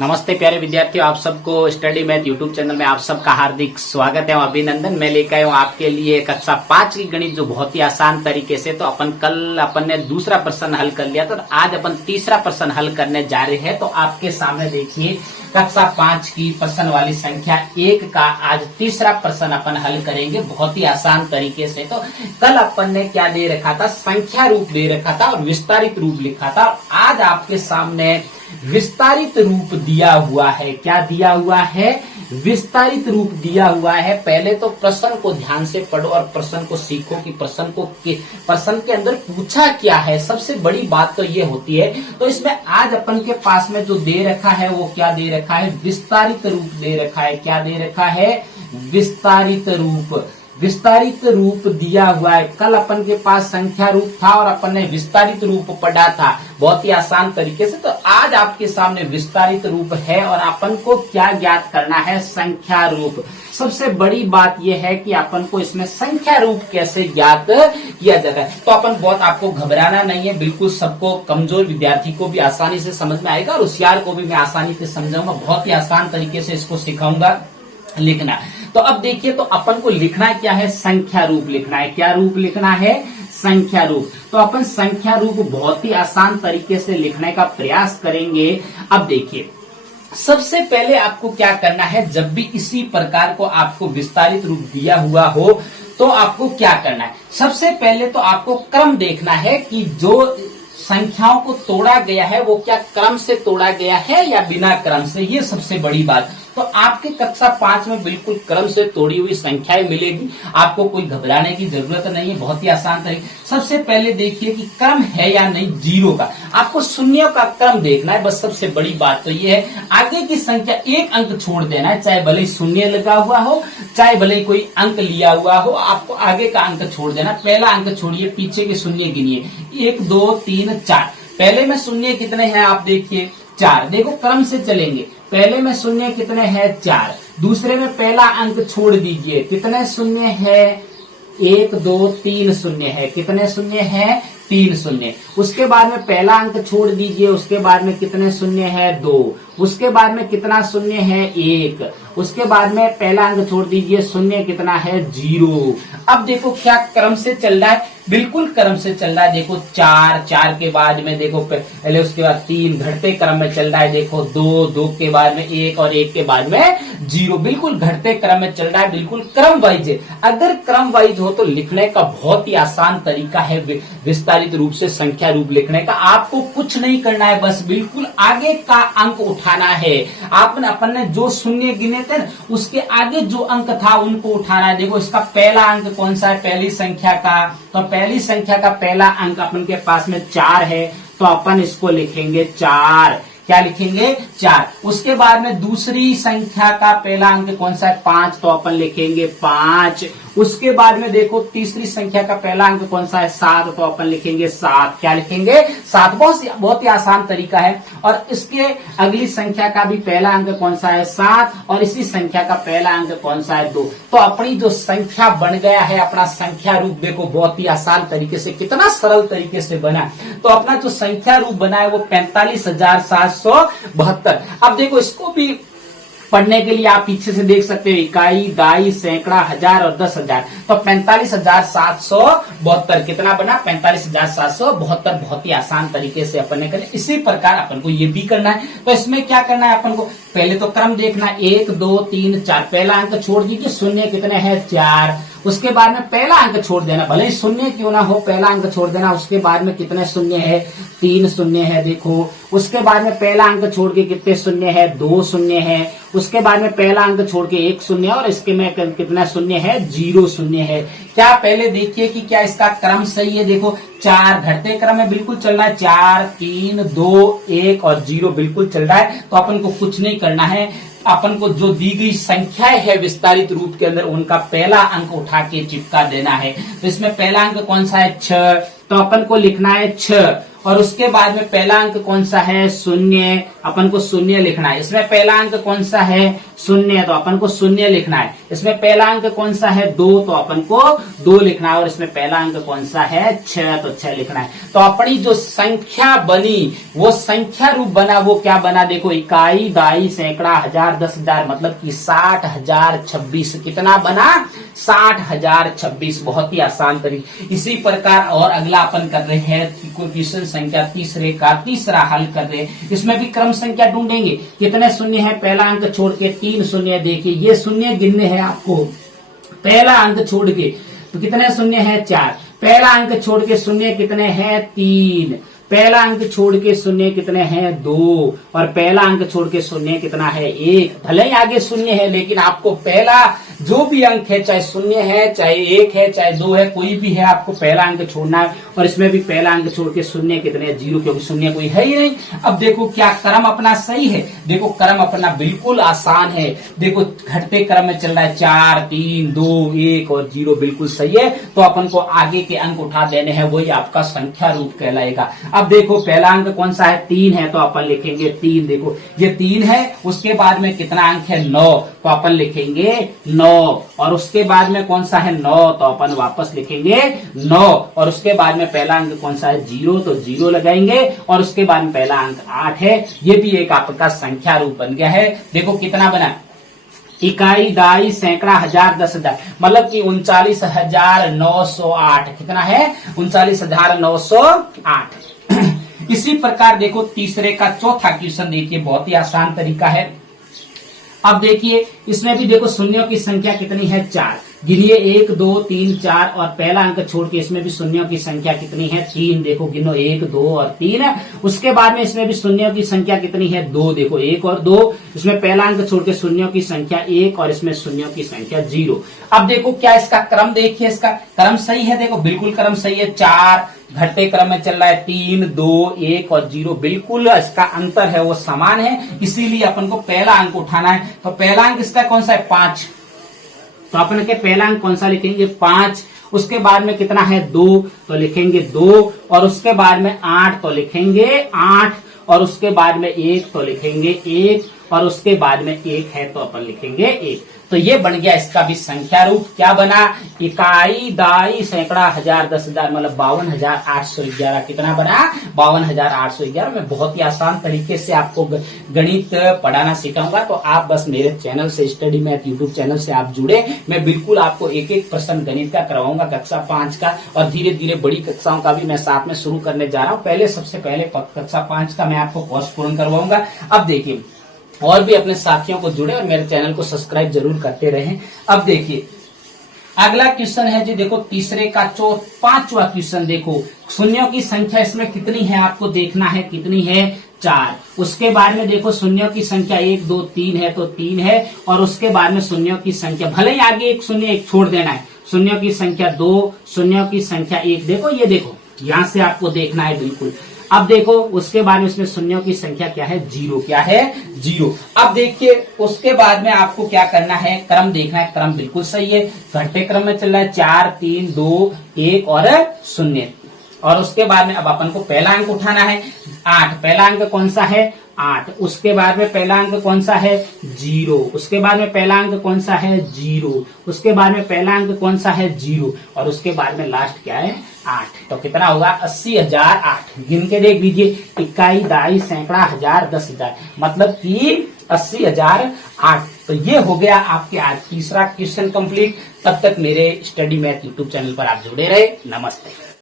नमस्ते प्यारे विद्यार्थियों, आप सबको स्टडी मैथ यूट्यूब चैनल में आप सबका हार्दिक स्वागत है और अभिनंदन। मैं लेकर आया हूँ आपके लिए कक्षा 5 की गणित, जो बहुत ही आसान तरीके से। तो अपन ने दूसरा प्रश्न हल कर लिया, तो आज अपन तीसरा प्रश्न हल करने जा रहे हैं। तो आपके सामने देखिए कक्षा 5 की प्रश्न वाली संख्या 1 का आज तीसरा प्रश्न अपन हल करेंगे बहुत ही आसान तरीके से। तो कल अपन ने क्या दे रखा था, संख्या रूप दे रखा था और विस्तारित रूप लिखा था। आज आपके सामने विस्तारित रूप दिया हुआ है। क्या दिया हुआ है? विस्तारित रूप दिया हुआ है। पहले तो प्रश्न को ध्यान से पढ़ो और प्रश्न को सीखो कि प्रश्न के अंदर पूछा क्या है। सबसे बड़ी बात तो ये होती है। तो इसमें आज अपन के पास में जो दे रखा है वो क्या दे रखा है? विस्तारित रूप दे रखा है। क्या दे रखा है? विस्तारित रूप। विस्तारित रूप दिया हुआ है। कल अपन के पास संख्या रूप था और अपन ने विस्तारित रूप पढ़ा था बहुत ही आसान तरीके से। तो आज आपके सामने विस्तारित रूप है और अपन को क्या ज्ञात करना है? संख्या रूप। सबसे बड़ी बात यह है कि अपन को इसमें संख्या रूप कैसे ज्ञात किया जाता है। तो अपन बहुत आपको घबराना नहीं है, बिल्कुल सबको, कमजोर विद्यार्थी को भी आसानी से समझ में आएगा और होशियार को भी मैं आसानी से समझाऊंगा। बहुत ही आसान तरीके से इसको सिखाऊंगा लिखना। तो अब देखिए, तो अपन को लिखना क्या है? संख्या रूप लिखना है। क्या रूप लिखना है? संख्या रूप। तो अपन संख्या रूप बहुत ही आसान तरीके से लिखने का प्रयास करेंगे। अब देखिए, सबसे पहले आपको क्या करना है, जब भी इसी प्रकार को आपको विस्तारित रूप दिया हुआ हो तो आपको क्या करना है? सबसे पहले तो आपको क्रम देखना है कि जो संख्याओं को तोड़ा गया है वो क्या क्रम से तोड़ा गया है या बिना क्रम से। ये सबसे बड़ी बात। तो आपके कक्षा 5 में बिल्कुल क्रम से तोड़ी हुई संख्याएं मिलेगी। आपको कोई घबराने की जरूरत नहीं है, बहुत ही आसान तरीके। सबसे पहले देखिए कि क्रम है या नहीं जीरो का। आपको शून्यों का क्रम देखना है, बस सबसे बड़ी बात तो ये है। आगे की संख्या एक अंक छोड़ देना है, चाहे भले ही शून्य लगा हुआ हो, चाहे भले ही कोई अंक लिया हुआ हो, आपको आगे का अंक छोड़ देना। पहला अंक छोड़िए, पीछे के शून्य गिनिए, 1 2 3 4। पहले में शून्य कितने हैं आप देखिए? 4। देखो क्रम से चलेंगे। पहले में शून्य कितने हैं? 4। दूसरे में पहला अंक छोड़ दीजिए, कितने शून्य है? 1 2 3 शून्य है। कितने शून्य है? 3 शून्य। उसके बाद में पहला अंक छोड़ दीजिए, उसके बाद में कितने शून्य है? 2। उसके बाद में कितना शून्य है? 1। उसके बाद में पहला अंक छोड़ दीजिए, शून्य कितना है? 0। अब देखो क्या क्रम से चल रहा है? बिल्कुल क्रम से चल रहा है। देखो 4 के बाद में देखो पहले, उसके बाद 3, घटते क्रम में चल रहा है। देखो 2 के बाद में 1 और 1 के बाद में 0, बिल्कुल घटते क्रम में चल रहा है, बिल्कुल क्रम वाइज है। अगर क्रम वाइज हो तो लिखने का बहुत ही आसान तरीका है विस्तारित रूप से संख्या रूप लिखने का। आपको कुछ नहीं करना है, बस बिल्कुल आगे का अंक उठाना है। अपन ने जो शून्य गिने थे उसके आगे जो अंक था उनको उठाना है। देखो इसका पहला अंक कौन सा है? पहली संख्या का, तो पहली संख्या का पहला अंक अपन के पास में 4 है, तो अपन इसको लिखेंगे 4। क्या लिखेंगे? 4। उसके बाद में दूसरी संख्या का पहला अंक कौन सा है? 5, तो अपन लिखेंगे 5। उसके बाद में देखो तीसरी संख्या का पहला अंक कौन सा है? 7, तो अपन लिखेंगे 7। क्या लिखेंगे? 7। बहुत ही आसान तरीका है। और इसके अगली संख्या का भी पहला अंक कौन सा है? 7, और इसी संख्या का पहला अंक कौन सा है? 2। तो अपनी जो संख्या बन गया है, अपना संख्या रूप देखो बहुत ही आसान तरीके से, कितना सरल तरीके से बना। तो अपना जो संख्या रूप बना है वो 45,772। अब देखो इसको भी पढ़ने के लिए आप पीछे से देख सकते हो, इकाई, दाई, सैकड़ा, हजार और 10,000। तो 45,772 कितना बना? 45,772। बहुत ही आसान तरीके से अपन ने कर। इसी प्रकार अपन को ये भी करना है। तो इसमें क्या करना है अपन को? पहले तो क्रम देखना, 1 2 3 4। पहला अंक छोड़ दीजिए, शून्य कितने हैं? 4। उसके बाद में पहला अंक छोड़ देना, भले ही शून्य क्यों ना हो, पहला अंक छोड़ देना। उसके बाद में कितने शून्य है? 3 शून्य है। देखो उसके बाद में पहला अंक छोड़ के कितने शून्य है? 2 शून्य है। उसके बाद में पहला अंक छोड़ के 1 शून्य, और इसके में कितना शून्य है? 0 शून्य है। क्या पहले देखिए कि क्या इसका क्रम सही है? देखो 4 घटते क्रम में बिल्कुल चल रहा है, 4 3 2 1 और 0 बिल्कुल चल रहा है। तो अपन को कुछ नहीं करना है, अपन को जो दी गई संख्याएं है विस्तारित रूप के अंदर उनका पहला अंक उठा के चिपका देना है। तो इसमें पहला अंक कौन सा है? 6, तो अपन को लिखना है 6। और उसके बाद में पहला अंक कौन सा है? 0, अपन को शून्य लिखना है। इसमें पहला अंक कौन सा है? शून्य, तो अपन को शून्य लिखना है। इसमें पहला अंक कौन सा है? 2, तो अपन को 2 लिखना है। और इसमें पहला अंक कौन सा है? 6, तो 6 लिखना है। तो अपनी जो संख्या बनी वो संख्या रूप बना, वो क्या बना? देखो, इकाई, दाई, सैकड़ा, हजार, 10,000, मतलब कि 60,026। कितना बना? 60,026। बहुत ही आसान तरीके। इसी प्रकार और अगला अपन कर रहे हैं क्वेश्चन संख्या तीसरे का तीसरा हल कर रहे हैं। इसमें भी क्रम संख्या ढूंढेंगे। कितने शून्य है? पहला अंक छोड़ के 3 शून्य। देखिए, ये शून्य गिनने हैं आपको। पहला अंक छोड़ के तो कितने शून्य है? 4। पहला अंक छोड़ के शून्य कितने हैं? 3। पहला अंक छोड़ के शून्य कितने हैं? 2। और पहला अंक छोड़ के शून्य कितना है? 1। भले ही आगे शून्य है, लेकिन आपको पहला जो भी अंक है, चाहे शून्य है, चाहे 1 है, चाहे 2 है, कोई भी है, आपको पहला अंक छोड़ना है। और इसमें भी पहला अंक छोड़ के शून्य कितने हैं? 0, क्योंकि शून्य कोई है ही नहीं। अब देखो, क्या क्रम अपना सही है? देखो, क्रम अपना बिल्कुल आसान है। देखो, घटते क्रम में चल रहा है 4, 3, 2, 1 और 0, बिल्कुल सही है। तो अपन को आगे के अंक उठा देने हैं, वही आपका संख्या रूप कहलाएगा। अब देखो, पहला अंक कौन सा है? 3 है, तो अपन लिखेंगे 3। देखो, ये 3 है। उसके बाद में कितना अंक है? 9, तो अपन लिखेंगे 9। और उसके बाद में कौन सा है? 9, तो अपन वापस लिखेंगे 9। और उसके बाद में पहला अंक कौन सा है? 0, तो 0 लगाएंगे। और उसके बाद में पहला अंक 8 है। ये भी एक आपका संख्या रूप बन गया है। देखो कितना बना? इकाई, दाई, सैकड़ा, हजार, 10,000, मतलब कि 39,908। कितना है? 39,908। इसी प्रकार देखो, तीसरे का चौथा क्वेश्चन देखिए, बहुत ही आसान तरीका है। अब देखिए, इसमें भी देखो शून्यों की संख्या कितनी है? 4। गिनिए, 1, 2, 3, 4। और पहला अंक छोड़ के इसमें भी शून्यों की संख्या कितनी है? 3। देखो, गिनो, 1, 2 और 3। उसके बाद में इसमें भी शून्यों की संख्या कितनी है? 2। देखो, 1 और 2। इसमें पहला अंक छोड़ के शून्यों की संख्या 1 और इसमें शून्यों की संख्या 0। अब देखो, क्या इसका क्रम देखिए, इसका क्रम सही है। देखो, बिल्कुल क्रम सही है। 4 घटते क्रम में चल रहा है, 3, 2, 1 और 0, बिल्कुल इसका अंतर है वो समान है। इसीलिए अपन को पहला अंक उठाना है। तो पहला अंक इसका कौन सा है? 5। तो अपन के पहला अंक कौन सा लिखेंगे? 5। उसके बाद में कितना है? 2, तो लिखेंगे 2। और उसके बाद में 8, तो लिखेंगे 8। और उसके बाद में 1, तो लिखेंगे 1। और उसके बाद में 1 है, तो अपन लिखेंगे 1। तो ये बन गया इसका भी संख्या रूप। क्या बना? इकाई, दाई, सैकड़ा, हजार, 10,000, मतलब 52,811। कितना बना? 52,811। मैं बहुत ही आसान तरीके से आपको गणित पढ़ाना सिखाऊंगा। तो आप बस मेरे चैनल से, स्टडी मैथ यूट्यूब चैनल से आप जुड़े। मैं बिल्कुल आपको एक एक प्रश्न गणित का करवाऊंगा, कक्षा 5 का। और धीरे धीरे बड़ी कक्षाओं का भी मैं साथ में शुरू करने जा रहा हूँ। पहले सबसे पहले कक्षा 5 का मैं आपको कोर्स पूर्ण करवाऊंगा। अब देखिए, और भी अपने साथियों को जुड़े और मेरे चैनल को सब्सक्राइब जरूर करते रहें। अब देखिए, अगला क्वेश्चन है जी। देखो, तीसरे का 5वां क्वेश्चन। देखो, शून्यों की संख्या इसमें कितनी है आपको देखना है। कितनी है? 4। उसके बाद में देखो, शून्यों की संख्या 1, 2, 3 है, तो 3 है। और उसके बाद में शून्यों की संख्या, भले ही आगे एक शून्य एक छोड़ देना है। शून्यों की संख्या 2, शून्यों की संख्या 1। देखो, ये देखो, यहां से आपको देखना है बिल्कुल। अब देखो, उसके बाद में इसमें शून्यों की संख्या क्या है? 0। क्या है? 0। अब देखिए, उसके बाद में आपको क्या करना है? क्रम देखना है। क्रम बिल्कुल सही है। घटते क्रम में चल रहा है 4, 3, 2, 1 और 0। और उसके बाद में अब अपन को पहला अंक उठाना है। 8। पहला अंक कौन सा है? 8। उसके बाद में पहला अंक कौन सा है? 0। उसके बाद में पहला अंक कौन सा है? 0। उसके बाद में पहला अंक कौन सा है? 0। और उसके बाद में लास्ट क्या है? 8। तो कितना होगा? 80,008। गिन के देख लीजिए, इकाई, दाई, सैकड़ा, हजार, 10,000, मतलब कि 80,008। तो ये हो गया आपके आज तीसरा क्वेश्चन कंप्लीट। तब तक मेरे स्टडी मैथ यूट्यूब चैनल पर आप जुड़े रहे। नमस्ते।